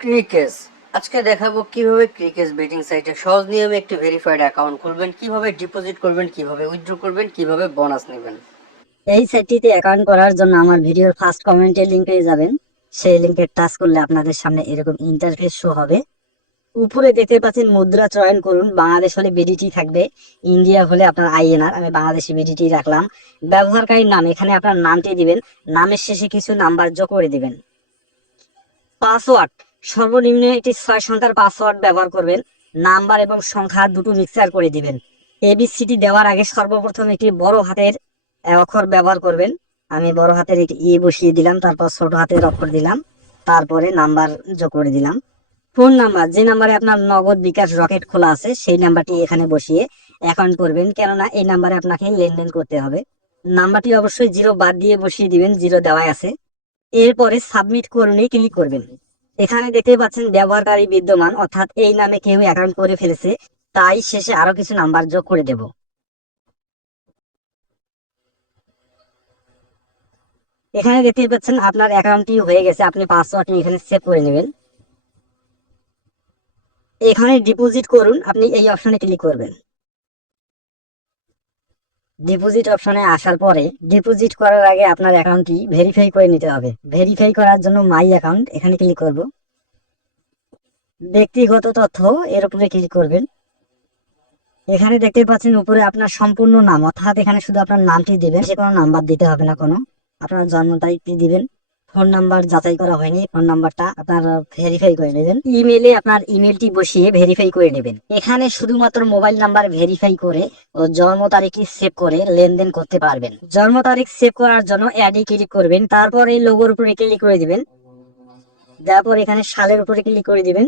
ক্রিকেস আজকে দেখাবো কিভাবে ক্রিকেস বেটিং সাইটে সহজ নিয়মে একটি ভেরিফাইড অ্যাকাউন্ট খুলবেন, কিভাবে ডিপোজিট করবেন, কিভাবে উইথড্র করবেন, কিভাবে বোনাস নেবেন। এই সাইটটিতে অ্যাকাউন্ট করার জন্য আমার ভিডিওর ফার্স্ট কমেন্টে লিংক পেয়ে যাবেন। সেই লিংকে টাচ করলে আপনাদের সামনে এরকম ইন্টারফেস শো হবে। উপরে দেখতে পাচ্ছেন মুদ্রা চয়ন করুন। বাংলাদেশ হলে বিডিটি থাকবে, ইন্ডিয়া হলে আপনার আইএনআর। আমি বাংলাদেশি বিডিটি রাখলাম। ব্যবহারকারীর নাম, এখানে আপনার নামটি দিবেন, নামের শেষে কিছু নাম্বার যোগ করে দিবেন। পাসওয়ার্ড সর্বনিম্ন একটি 6 সংখ্যার পাসওয়ার্ড ব্যবহার করবেন। নাম্বার এবং সংখ্যা দুটো মিক্সার করে দিবেন। এবিসিটি দেওয়ার আগে সর্বপ্রথম একটি বড় হাতের অক্ষর ব্যবহার করবেন। আমি বড় হাতের একটি বসিয়ে দিলাম, তারপর ছোট হাতের অক্ষর দিলাম, তারপরে নাম্বার যোগ করে দিলাম। ফোন নাম্বার, যে নাম্বারে আপনার নগদ বিকাশ রকেট খোলা আছে সেই নাম্বারটি এখানে বসিয়ে অ্যাকাউন্ট করবেন, কেননা এই নাম্বারে আপনাকে লেনদেন করতে হবে। নাম্বারটি অবশ্যই 0 বাদ দিয়ে বসিয়ে দিবেন, 0 দেওয়াই আছে। এরপরে সাবমিট করুন ক্লিক করবেন। এখানে দেখতে পাচ্ছেন ব্যবহারকারী বিদ্যমান, অর্থাৎ এই নামে কেউ অ্যাকাউন্ট করে ফেলেছে, তাই শেষে আরো কিছু নাম্বার যোগ করে দেব। এখানে দেখতে পাচ্ছেন আপনার অ্যাকাউন্টটি হয়ে গেছে। আপনি পাসওয়ার্ডটি এখানে সেভ করে নেবেন। এখানে ডিপোজিট করুন, আপনি এই অপশনে ক্লিক করবেন। ডিপোজিট অপশনে আসার পরে ডিপোজিট করার আগে আপনার অ্যাকাউন্টটি ভেরিফাই করে নিতে হবে। ভেরিফাই করার জন্য মাই অ্যাকাউন্ট এখানে ক্লিক করব। ব্যক্তিগত তথ্য এর উপরে ক্লিক করবেন। এখানে দেখতে পাচ্ছেন উপরে আপনার সম্পূর্ণ নাম, অর্থাৎ এখানে শুধু আপনার নামটি দিবেন, যে কোনো নাম্বার দিতে হবে না কোনো। আপনার জন্ম তারিখটি দিবেন। ফোন নাম্বার যাচাই করা হয়নি, ফোন নাম্বারটা আপনার ভেরিফাই করে নেবেন। ইমেলে আপনার ইমেলটি বসিয়ে ভেরিফাই করে নেবেন। এখানে শুধুমাত্র মোবাইল নাম্বার ভেরিফাই করে ও জন্ম তারিখটি সেভ করে লেনদেন করতে পারবেন। জন্ম তারিখ সেভ করার জন্য অ্যাডে ক্লিক করবেন, তারপর এই লোগোর উপরে ক্লিক করে দিবেন। তারপর এখানে সালের উপরে ক্লিক করে দিবেন।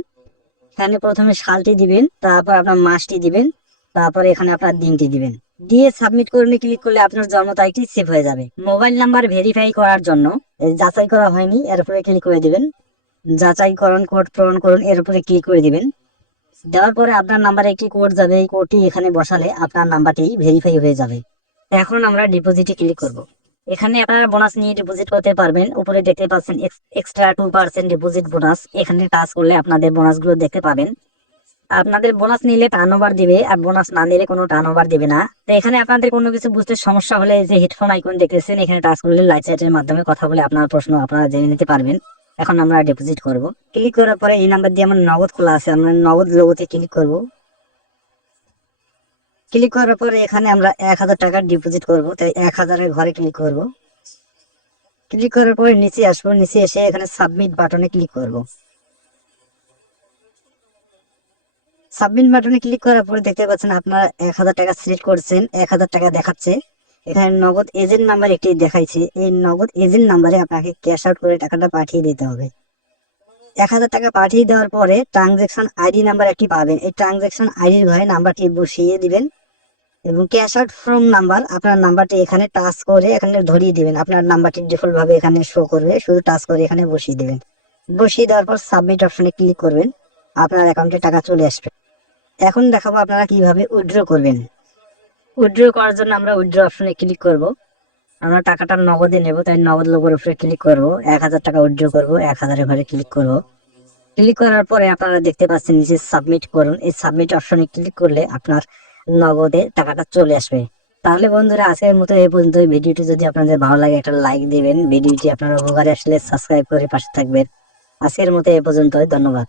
এখানে প্রথমে সালটি দিবেন, তারপর আপনার মাসটি দিবেন, তারপরে এখানে আপনার দিনটি দিবেন। দিয়ে সাবমিট করলে ক্লিক করলে আপনার জন্ম তারিখটি সেভ হয়ে যাবে। মোবাইল নাম্বার ভেরিফাই করার জন্য যাচাই করা হয়নি এর উপরে ক্লিক করে দিবেন। যাচাইকরণ কোড পূরণ করুন এর উপরে ক্লিক করে দিবেন। দেওয়ার পরে আপনার নাম্বারে একটি কোড যাবে, এই কোডটি এখানে বসালে আপনার নাম্বারটি ভেরিফাই হয়ে যাবে। এখন আমরা ডিপোজিটে ক্লিক করব। এখানে আপনারা বোনাস নিয়ে ডিপোজিট করতে পারবেন। উপরে দেখতে পাচ্ছেন এক্সট্রা 2% ডিপোজিট বোনাস। এখানে টাচ করলে আপনাদের বোনাসগুলো দেখতে পাবেন। আপনাদের বোনাস নিলে টার্ন ওভার দিবে, আর বোনাস না নিলে কোনো টার্ন ওভার দিবে না। তো এখানে আপনাদের কোনো কিছু বুঝতে সমস্যা হলে যে হেডফোন আইকন দেখতেছেন, এখানে টাচ করলে লাইট চ্যাটের মাধ্যমে কথা বলে আপনার প্রশ্ন আপনারা জেনে নিতে পারবেন। এখন আমরা ডিপোজিট করব। ক্লিক করার পরে এই নাম্বার দিয়ে আমার নগদ খোলা আছে, আমরা নগদ লোগোতে ক্লিক করব। ক্লিক করার পরে এখানে আমরা 1000 টাকা ডিপোজিট করব, তাই 1000-এর ঘরে ক্লিক করব। ক্লিক করার পরে নিচে আসবো, নিচে এসে এখানে সাবমিট বাটনে ক্লিক করব। সাবমিট বাটনে ক্লিক করার পরে দেখতে পাচ্ছেন আপনারা 1000 টাকা সিলেক্ট করছেন, 1000 টাকা দেখাচ্ছে। এখানে নগদ এজেন্ট নাম্বার একটি দেখাইছে, এই নগদ এজেন্ট নাম্বারে আপনাকে ক্যাশ আউট করে টাকাটা পাঠিয়ে দিতে হবে। 1000 টাকা পাঠিয়ে দেওয়ার পরে ট্রানজেকশন আইডি নাম্বার একটি পাবেন, এই ট্রানজেকশন আইডির ঘরে নাম্বারটি বসিয়ে দিবেন এবং ক্যাশ আউট ফ্রম নাম্বার, আপনার নাম্বারটি এখানে টাচ করে এখানে ধরিয়ে দিবেন। আপনার নাম্বারটি ডিফল্ট ভাবে এখানে শো করবে, শুধু টাচ করে এখানে বসিয়ে দিবেন। বসিয়ে দেওয়ার পর সাবমিট অপশনে ক্লিক করবেন, আপনার অ্যাকাউন্টে টাকা চলে আসবে। এখন দেখাবো আপনারা কিভাবে উইথড্র করবেন। উইথড্র করার জন্য আমরা উইথড্র অপশনে ক্লিক করব। আমরা টাকাটা নগদে নেব, তাই নগদ লোগোর উপরে ক্লিক করব। 1000 টাকা উইথড্র করব, 1000-এর ঘরে ক্লিক করব। ক্লিক করার পরে আপনারা দেখতে পাচ্ছেন নিচে সাবমিট করুন, এই সাবমিট অপশনে ক্লিক করলে আপনার নগদে টাকাটা চলে আসবে। তাহলে বন্ধুরা আজকের মতো এই পর্যন্ত। ভিডিওটি যদি আপনাদের ভালো লাগে একটা লাইক দিবেন, ভিডিওটি আপনার উপকারে আসলে সাবস্ক্রাইব করে পাশে থাকবেন। আজকের মতো এই পর্যন্ত, ধন্যবাদ।